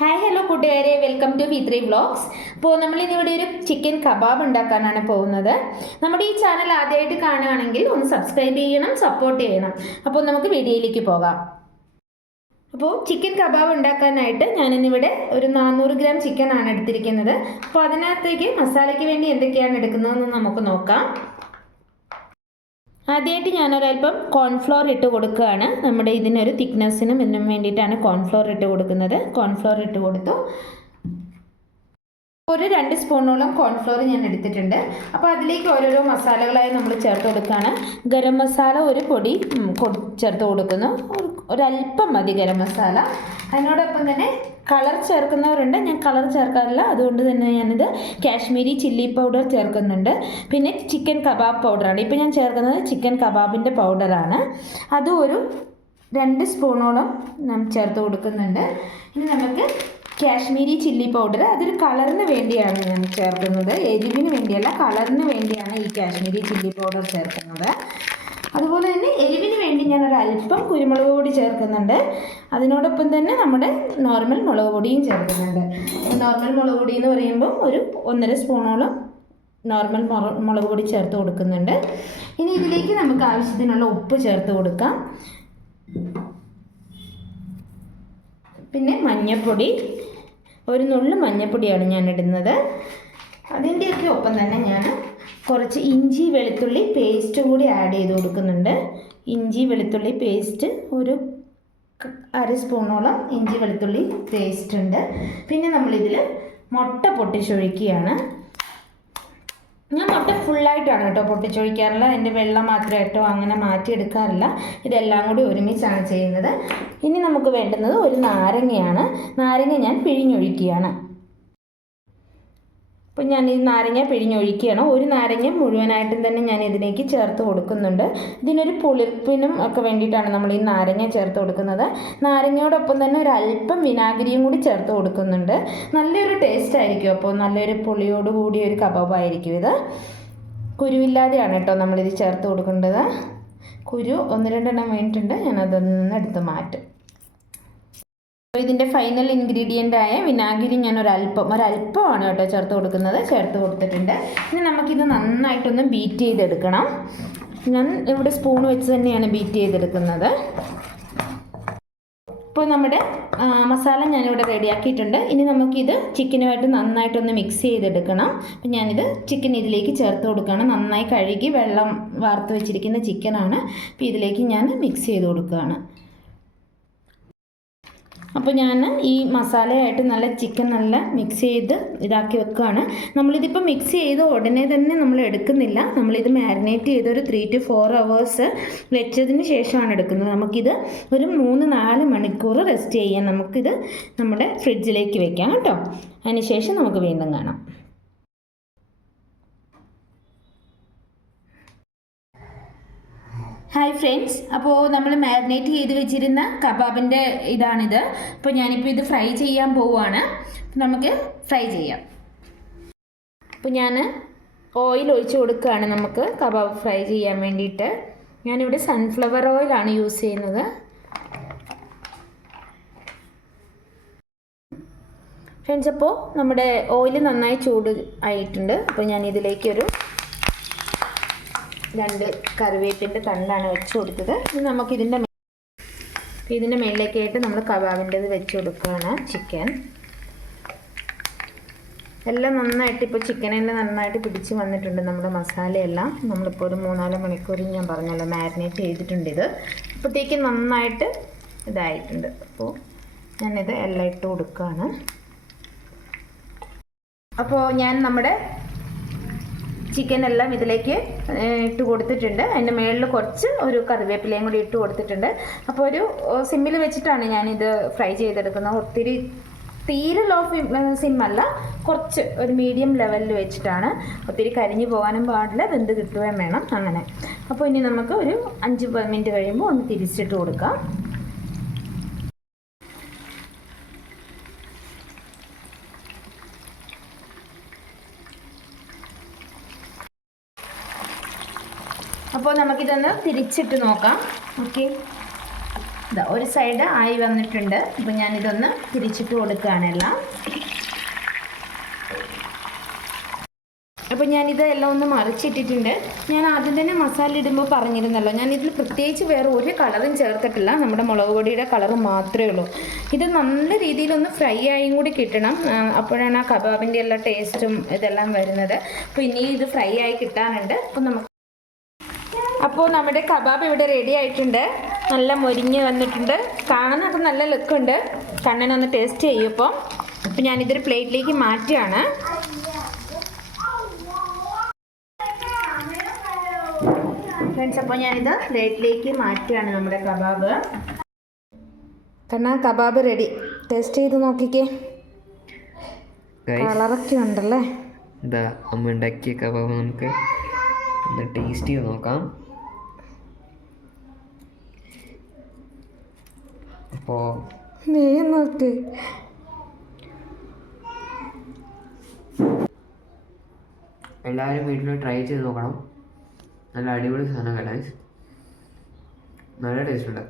Hi hello കൂട്ടുകാരെ. Welcome to V three vlogs അപ്പോൾ നമ്മൾ ഇന്നിവിടെ ഒരു ചിക്കൻ കബാബ് ഉണ്ടാക്കാനാണ് പോകുന്നത്. നമ്മുടെ ഈ ചാനൽ ആദ്യമായിട്ട് കാണുകയാണെങ്കിൽ ഒന്ന് സബ്സ്ക്രൈബ് ചെയ്യണം സപ്പോർട്ട് ചെയ്യണം. അപ്പോൾ നമുക്ക് വീഡിയോയിലേക്ക് പോകാം. അപ്പോൾ ചിക്കൻ കബാബ് ഉണ്ടാക്കാനായിട്ട് ഞാനിന്നിവിടെ ഒരു നാനൂറ് ഗ്രാം ചിക്കൻ ആണ് എടുത്തിരിക്കുന്നത്. അപ്പോൾ അതിനകത്തേക്ക് മസാലയ്ക്ക് വേണ്ടി എന്തൊക്കെയാണ് എടുക്കുന്നതെന്ന് നമുക്ക് നോക്കാം. ആദ്യമായിട്ട് ഞാനൊരല്പം കോൺഫ്ലോർ ഇട്ട് കൊടുക്കുകയാണ്. നമ്മുടെ ഇതിനൊരു തിക്നെസ്സിനും ഇതിനും വേണ്ടിയിട്ടാണ് കോൺഫ്ലോർ ഇട്ട് കൊടുക്കുന്നത്. കോൺഫ്ലോർ ഇട്ട് കൊടുത്തു. ഒരു രണ്ട് സ്പൂണോളം കോൺഫ്ലോർ ഞാൻ എടുത്തിട്ടുണ്ട്. അപ്പോൾ അതിലേക്ക് ഓരോരോ മസാലകളായി നമ്മൾ ചേർത്ത് കൊടുക്കുകയാണ്. ഗരം മസാല ഒരു പൊടി ചേർത്ത് കൊടുക്കുന്നു. ഒരു- ഒരല്പം മതി ഗരം മസാല. അതിനോടൊപ്പം തന്നെ കളർ ചേർക്കുന്നവരുണ്ട്. ഞാൻ കളർ ചേർക്കാറില്ല. അതുകൊണ്ട് തന്നെ ഞാനിത് കാശ്മീരി ചില്ലി പൗഡർ ചേർക്കുന്നുണ്ട്. പിന്നെ ചിക്കൻ കബാബ് പൗഡറാണ്. ഇപ്പോൾ ഞാൻ ചേർക്കുന്നത് ചിക്കൻ കബാബിന്റെ പൗഡറാണ്. അതും ഒരു രണ്ട് സ്പൂണോളം ചേർത്ത് കൊടുക്കുന്നുണ്ട്. ഇനി നമുക്ക് കാശ്മീരി ചില്ലി പൗഡർ. അതൊരു കളറിന് വേണ്ടിയാണ് ഞാൻ ചേർക്കുന്നത്. എരിവിന് വേണ്ടിയല്ല കളറിന് വേണ്ടിയാണ് ഈ കാശ്മീരി ചില്ലി പൗഡർ ചേർക്കുന്നത്. അതുപോലെ തന്നെ എരിവിന് വേണ്ടി ഞാൻ ഒരു അല്പം കുരുമുളക് പൊടി ചേർക്കുന്നുണ്ട്. അതിനോടൊപ്പം തന്നെ നമ്മുടെ നോർമൽ മുളക് പൊടിയും ചേർക്കുന്നുണ്ട്. നോർമൽ മുളക് പൊടി എന്ന് പറയുമ്പോൾ ഒരു ഒന്നര സ്പൂണോളം നോർമൽ മുള മുളക് പൊടി ചേർത്ത് കൊടുക്കുന്നുണ്ട്. ഇനി ഇതിലേക്ക് നമുക്ക് ആവശ്യത്തിനുള്ള ഉപ്പ് ചേർത്ത് കൊടുക്കാം. പിന്നെ മഞ്ഞൾപ്പൊടി ഒരു നുള്ളു മഞ്ഞൾപ്പൊടിയാണ് ഞാൻ ഇടുന്നത് അതിന്റെയൊക്കെ ഒപ്പം തന്നെ ഞാൻ കുറച്ച് ഇഞ്ചി വെളുത്തുള്ളി പേസ്റ്റ് കൂടി ആഡ് ചെയ്ത് കൊടുക്കുന്നുണ്ട്. ഇഞ്ചി വെളുത്തുള്ളി പേസ്റ്റ് ഒരു അര സ്പൂണോളം ഇഞ്ചി വെളുത്തുള്ളി പേസ്റ്റ് ഉണ്ട്. പിന്നെ നമ്മളിതിൽ മുട്ട പൊട്ടിച്ചൊഴിക്കുകയാണ്. ഞാൻ മുട്ട ഫുള്ളായിട്ടാണ് കേട്ടോ പൊട്ടിച്ചൊഴിക്കാറുള്ളത് അതിന്റെ വെള്ളം മാത്രമായിട്ടോ അങ്ങനെ മാറ്റിയെടുക്കാറില്ല. ഇതെല്ലാം കൂടി ഒരുമിച്ചാണ് ചെയ്യുന്നത്. ഇനി നമുക്ക് വേണ്ടുന്നത് ഒരു നാരങ്ങയാണ്. നാരങ്ങ ഞാൻ പിഴിഞ്ഞൊഴിക്കുകയാണ്. അപ്പോൾ ഞാൻ ഈ നാരങ്ങ പിഴിഞ്ഞൊഴിക്കുകയാണ്. ഒരു നാരങ്ങ മുഴുവനായിട്ടും തന്നെ ഞാൻ ഇതിലേക്ക് ചേർത്ത് കൊടുക്കുന്നുണ്ട്. ഇതിനൊരു പുളിപ്പിനും ഒക്കെ വേണ്ടിയിട്ടാണ് നമ്മൾ ഈ നാരങ്ങ ചേർത്ത് കൊടുക്കുന്നത്. നാരങ്ങയോടൊപ്പം തന്നെ ഒരു അല്പം വിനാഗിരിയും കൂടി ചേർത്ത് കൊടുക്കുന്നുണ്ട്. നല്ലൊരു ടേസ്റ്റ് ആയിരിക്കും അപ്പോൾ നല്ലൊരു പുളിയോട് കൂടിയ ഒരു കബാബായിരിക്കും ഇത്. കുരുവില്ലാതെയാണ് കേട്ടോ നമ്മളിത് ചേർത്ത് കൊടുക്കേണ്ടത്. കുരു ഒന്ന് രണ്ടെണ്ണം വേണ്ടിയിട്ടുണ്ട്. ഞാൻ അതൊന്ന് എടുത്ത് മാറ്റും. ഇതിന്റെ ഫൈനൽ ഇൻഗ്രീഡിയന്റ് ആയ വിനാഗിരി ഞാൻ ഒരല്പം ഒരല്പമാണ് കേട്ടോ ചേർത്ത് കൊടുക്കുന്നത് ചേർത്ത് കൊടുത്തിട്ടുണ്ട്. ഇനി നമുക്കിത് നന്നായിട്ടൊന്ന് ബീറ്റ് ചെയ്തെടുക്കണം. ഞാൻ ഇവിടെ സ്പൂൺ വെച്ച് തന്നെയാണ് ബീറ്റ് ചെയ്തെടുക്കുന്നത്. ഇപ്പോൾ നമ്മുടെ മസാല ഞാനിവിടെ റെഡിയാക്കിയിട്ടുണ്ട് ഇനി നമുക്കിത് ചിക്കനുമായിട്ട് നന്നായിട്ടൊന്ന് മിക്സ് ചെയ്തെടുക്കണം. അപ്പം ഞാനിത് ചിക്കൻ ഇതിലേക്ക് ചേർത്ത് കൊടുക്കുകയാണ്. നന്നായി കഴുകി വെള്ളം വാർത്ത് വെച്ചിരിക്കുന്ന ചിക്കനാണ് അപ്പോൾ ഇതിലേക്ക് ഞാൻ മിക്സ് ചെയ്ത് കൊടുക്കുകയാണ്. അപ്പോൾ ഞാൻ ഈ മസാലയായിട്ട് നല്ല ചിക്കൻ നല്ല മിക്സ് ചെയ്ത് ഇതാക്കി വെക്കുകയാണ് നമ്മളിതിപ്പോൾ മിക്സ് ചെയ്ത് ഉടനെ തന്നെ നമ്മൾ എടുക്കുന്നില്ല. നമ്മളിത് മാരിനേറ്റ് ചെയ്ത് ഒരു ത്രീ ടു ഫോർ അവേഴ്സ് വെച്ചതിന് ശേഷമാണ് എടുക്കുന്നത്. നമുക്കിത് ഒരു മൂന്ന് നാല് മണിക്കൂർ റെസ്റ്റ് ചെയ്യാൻ നമുക്കിത് നമ്മുടെ ഫ്രിഡ്ജിലേക്ക് വെക്കാം കേട്ടോ. അതിന് ശേഷം നമുക്ക് വീണ്ടും കാണാം. ഹായ് ഫ്രണ്ട്സ് അപ്പോൾ നമ്മൾ മാരിനേറ്റ് ചെയ്ത് വെച്ചിരുന്ന കബാബിന്റെ ഇതാണിത്. അപ്പോൾ ഞാനിപ്പോൾ ഇത് ഫ്രൈ ചെയ്യാൻ പോവുകയാണ് നമുക്ക് ഫ്രൈ ചെയ്യാം. അപ്പോൾ ഞാൻ ഓയിൽ ഒഴിച്ച് കൊടുക്കുകയാണ് നമുക്ക് കബാബ് ഫ്രൈ ചെയ്യാൻ വേണ്ടിയിട്ട്. ഞാനിവിടെ സൺഫ്ലവർ ഓയിലാണ് യൂസ് ചെയ്യുന്നത്. ഫ്രണ്ട്സ് അപ്പോൾ നമ്മുടെ ഓയിൽ നന്നായി ചൂട് ആയിട്ടുണ്ട്. അപ്പോൾ ഞാൻ ഇതിലേക്കൊരു രണ്ട് കറിവേപ്പിന്റെ തണ്ടാണ് വെച്ച് കൊടുത്തത്. ഇനി നമുക്കിതിന്റെ ഇതിന്റെ മേളിലേക്കായിട്ട് നമ്മൾ കബാബിന്റെത് വെച്ച് കൊടുക്കുകയാണ് ചിക്കൻ. എല്ലാം നന്നായിട്ട് ഇപ്പോൾ ചിക്കനെല്ലാം നന്നായിട്ട് പിടിച്ച് വന്നിട്ടുണ്ട് നമ്മുടെ മസാലയെല്ലാം. നമ്മളിപ്പോൾ ഒരു മൂന്നാൽ മണിക്കൂർ ഞാൻ പറഞ്ഞല്ലോ മാരിനേറ്റ് ചെയ്തിട്ടുണ്ട് ഇത്. അപ്പോഴത്തേക്ക് നന്നായിട്ട് ഇതായിട്ടുണ്ട്. അപ്പോൾ ഞാനിത് എല്ലാം ഇട്ട് കൊടുക്കുകയാണ്. അപ്പോൾ ഞാൻ നമ്മുടെ ചിക്കൻ എല്ലാം ഇതിലേക്ക് ഇട്ട് കൊടുത്തിട്ടുണ്ട്. അതിന്റെ മുകളിൽ കുറച്ച് ഒരു കറിവേപ്പിലയും കൂടി ഇട്ട് കൊടുത്തിട്ടുണ്ട്. അപ്പോൾ ഒരു സിമ്മിൽ വെച്ചിട്ടാണ് ഞാനിത് ഫ്രൈ ചെയ്തെടുക്കുന്നത്. ഒത്തിരി തീരെ ലോ സിമ്മല്ല. കുറച്ച് ഒരു മീഡിയം ലെവലിൽ വെച്ചിട്ടാണ്. ഒത്തിരി കരിഞ്ഞു പോകാനും പാടില്ല. വെന്ത് കിട്ടുകയും വേണം അങ്ങനെ. അപ്പോൾ ഇനി നമുക്ക് ഒരു അഞ്ച് മിനിറ്റ് കഴിയുമ്പോൾ ഒന്ന് തിരിച്ചിട്ട് കൊടുക്കാം. അപ്പോൾ നമുക്കിതൊന്ന് തിരിച്ചിട്ട് നോക്കാം. ഓക്കെ. ഇതാ ഒരു സൈഡ് ആയി വന്നിട്ടുണ്ട്. അപ്പോൾ ഞാനിതൊന്ന് തിരിച്ചിട്ട് കൊടുക്കുകയാണെല്ലാം അപ്പോൾ ഞാനിത് എല്ലാം ഒന്ന് മറിച്ചിട്ടിട്ടുണ്ട്. ഞാൻ ആദ്യം തന്നെ മസാല ഇടുമ്പോൾ പറഞ്ഞിരുന്നല്ലോ ഞാൻ ഇതിൽ പ്രത്യേകിച്ച് വേറെ ഒരു കളറും ചേർത്തിട്ടില്ല. നമ്മുടെ മുളക് പൊടിയുടെ കളർ മാത്രമേ ഉള്ളൂ. ഇത് നല്ല രീതിയിലൊന്ന് ഫ്രൈ ആയും കൂടി കിട്ടണം. അപ്പോഴാണ് ആ കബാബിന്റെ എല്ലാ ടേസ്റ്റും ഇതെല്ലാം വരുന്നത്. അപ്പോൾ ഇനി ഇത് ഫ്രൈ ആയി കിട്ടാനുണ്ട്. അപ്പോൾ നമുക്ക് അപ്പോൾ നമ്മുടെ കബാബ് ഇവിടെ റെഡി ആയിട്ടുണ്ട്. നല്ല മൊരിഞ്ഞ് വന്നിട്ടുണ്ട്. കാണാനൊക്കെ നല്ല ലുക്കുണ്ട് കണ്ണനൊന്ന് ടേസ്റ്റ് ചെയ്യും ഇപ്പം. അപ്പം ഞാനിതൊരു പ്ലേറ്റിലേക്ക് മാറ്റുകയാണ്. ഫ്രണ്ട്സ് അപ്പോൾ ഞാനിത് പ്ലേറ്റിലേക്ക് മാറ്റുകയാണ് നമ്മുടെ കബാബ്. കണ്ണാ കബാബ് റെഡി ടേസ്റ്റ് ചെയ്ത് നോക്കിക്കേ. കളറൊക്കെ ഉണ്ടല്ലേ? ഇതാ അമ്മ ഉണ്ടാക്കിയ കബാബ് നമുക്ക് ഒന്ന് ടേസ്റ്റ് ചെയ്ത് നോക്കാം. അപ്പോൾ നീ നോക്ക്. എല്ലാവരും വീട്ടിൽ ട്രൈ ചെയ്ത് നോക്കണം. നല്ല അടിപൊളി സാധനം ഗൈസ് നല്ല ടേസ്റ്റ് ഉണ്ട്.